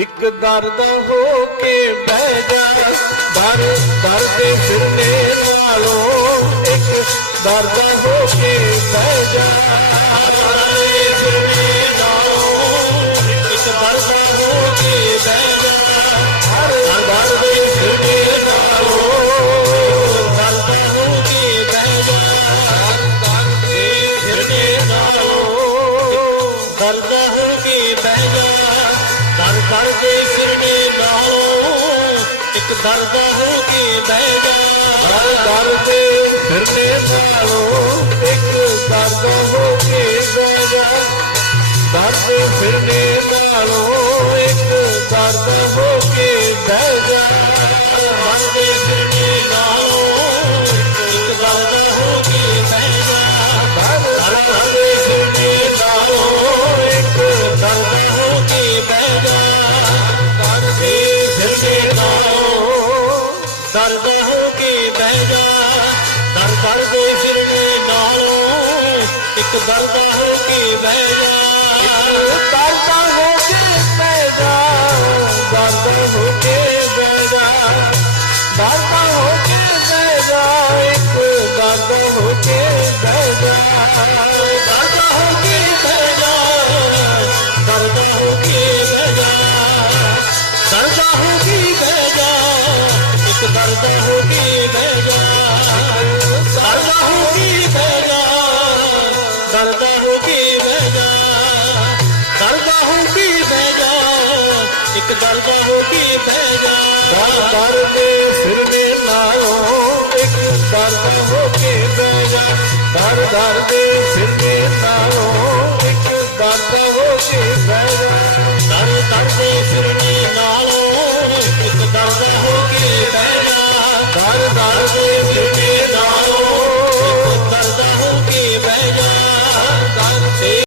ਇੱਕ ਦਰਦ ਹੋ ਕੇ ਬਹਿ ਜਾ। ਦਰ ਦਰਦ ਫਿਰਨੇ ਨਾਲੋਂ ਇੱਕ ਦਰਦ ਹੋ ਸਰਬ ਹੋ ਕੇ ਬੈਠ ਹਰ ਦਰ ਤੇ ਫਿਰਦੇ ਸਾਲੋ ਦਰਦ ਹੋ ਕੇ ਬਹਿ ਜਾ। ਦਰ ਪੜਦੇ ਨਾਲੋਂ ਇੱਕ ਦਰਦ ਹੋ ਕੇ ਬਹਿ ਕੀ ਬੈਠ ਦਰ